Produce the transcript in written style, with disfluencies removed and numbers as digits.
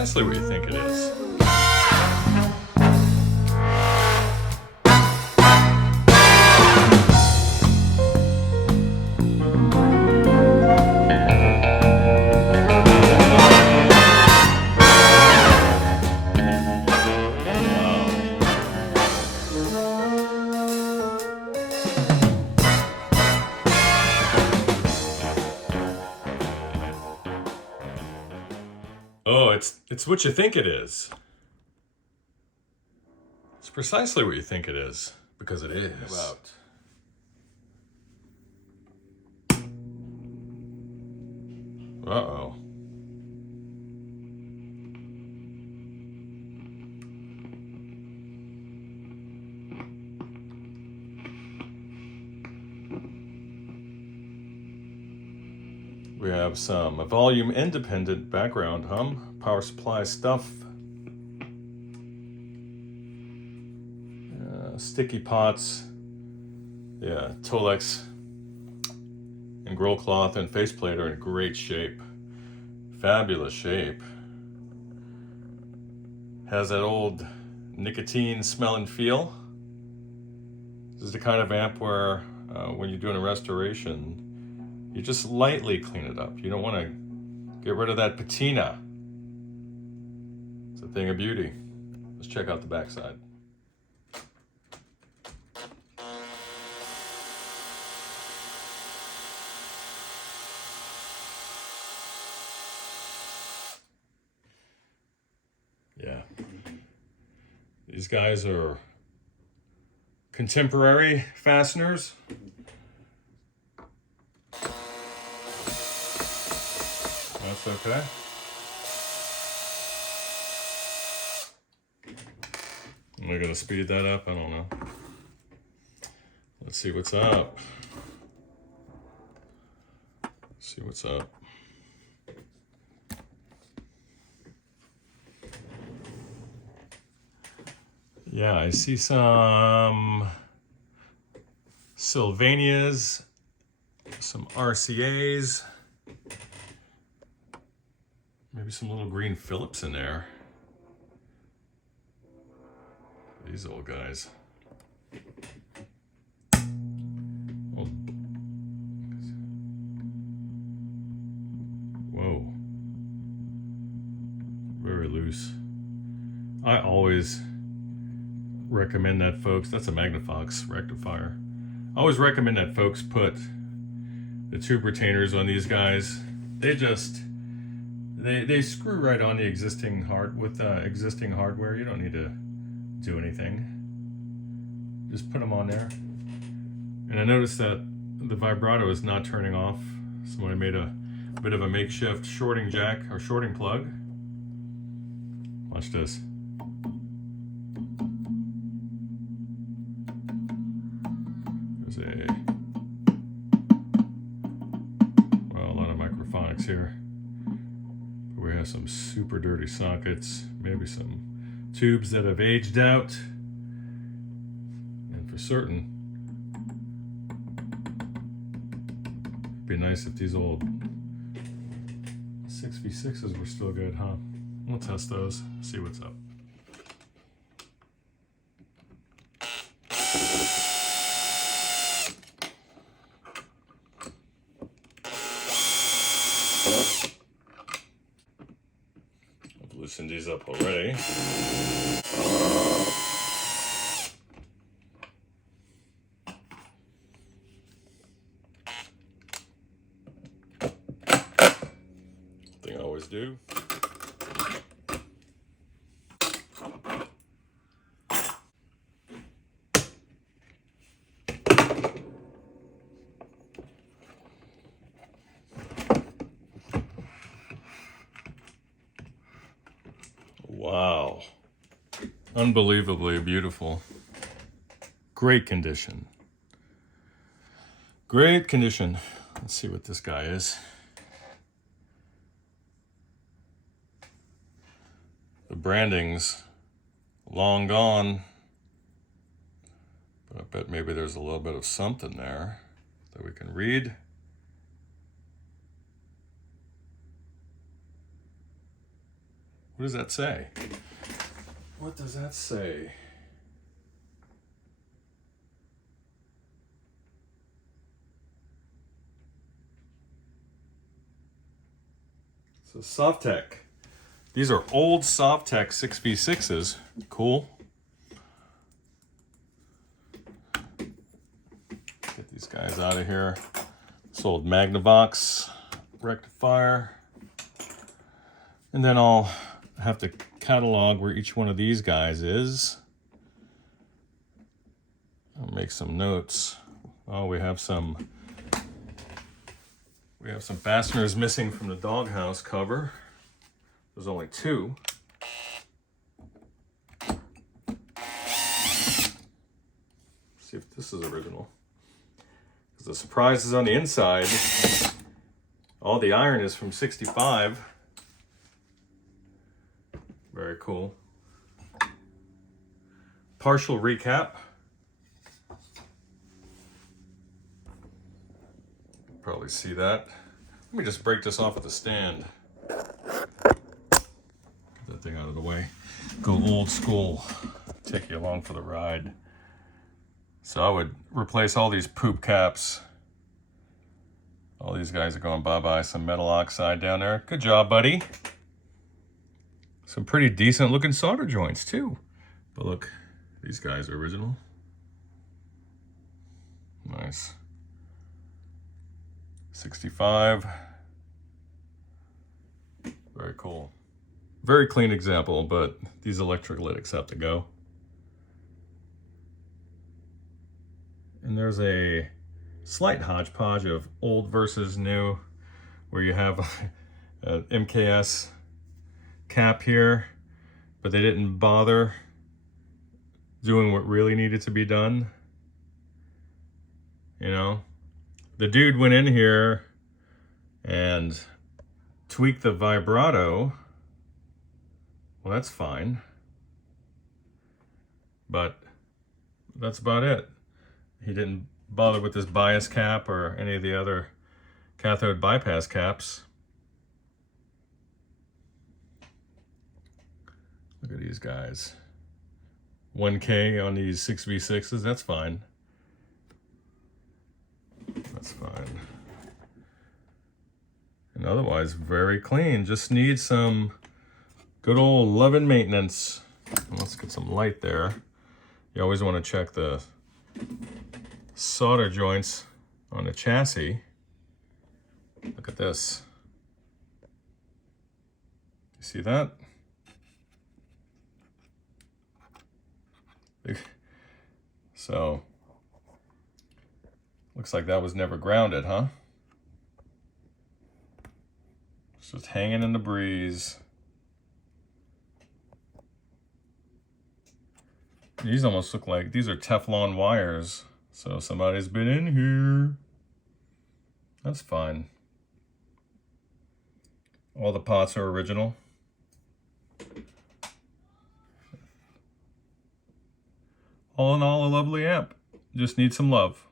precisely what you think it is. Oh, it's what you think it is. It's precisely what you think it is, because it is. About. Uh-oh. We have some volume independent background hum, power supply stuff, sticky pots, yeah, Tolex and grill cloth and faceplate are in great shape, fabulous shape. Has that old nicotine smell and feel. This is the kind of amp where when you're doing a restoration, you just lightly clean it up. You don't want to get rid of that patina. It's a thing of beauty. Let's check out the backside. Yeah. These guys are contemporary fasteners. That's okay. Am I gonna speed that up? I don't know. Let's see what's up. See what's up. Yeah, I see some Sylvanias, some RCAs. Maybe some little green Phillips in there. These old guys. Oh. Whoa. Very loose. I always recommend that folks, that's a Magnafox rectifier. I always recommend that folks put the tube retainers on these guys. They just, they screw right on the existing existing hardware. You don't need to do anything. Just put them on there. And I noticed that the vibrato is not turning off. So I made a bit of a makeshift shorting jack or shorting plug. Watch this. There's a lot of microphonics here. We have some super dirty sockets, maybe some tubes that have aged out, and for certain, it'd be nice if these old 6v6s were still good, huh? We'll test those, see what's up. I've loosened these up already. Thing I always do. Wow. Unbelievably beautiful. Great condition. Great condition. Let's see what this guy is. The branding's long gone, but I bet maybe there's a little bit of something there that we can read. What does that say? What does that say? So Softtech. These are old Softtech 6v6s. Cool. Get these guys out of here. This old Magnavox rectifier. And then I'll have to catalog where each one of these guys is. I'll make some notes. Oh, we have some fasteners missing from the doghouse cover. There's only 2. See if this is original. Because the surprise is on the inside. All the iron is from 65. Very cool. Partial recap. Probably see that. Let me just break this off at the stand. Get that thing out of the way. Go old school. Take you along for the ride. So I would replace all these poop caps. All these guys are going bye-bye. Some metal oxide down there. Good job, buddy. Some pretty decent looking solder joints too. But look, these guys are original. Nice. 65. Very cool. Very clean example, but these electrolytics have to go. And there's a slight hodgepodge of old versus new, where you have a MKS cap here, but they didn't bother doing what really needed to be done. You know, the dude went in here and tweaked the vibrato. Well, that's fine, but that's about it. He didn't bother with this bias cap or any of the other cathode bypass caps. Look at these guys. 1K on these 6v6s, that's fine. That's fine. And otherwise, very clean. Just need some good old love and maintenance. Let's get some light there. You always want to check the solder joints on the chassis. Look at this. You see that? So, looks like that was never grounded, huh? It's just hanging in the breeze. These almost look like, these are Teflon wires. So somebody's been in here. That's fine. All the pots are original. All in all, a lovely amp. Just needs some love.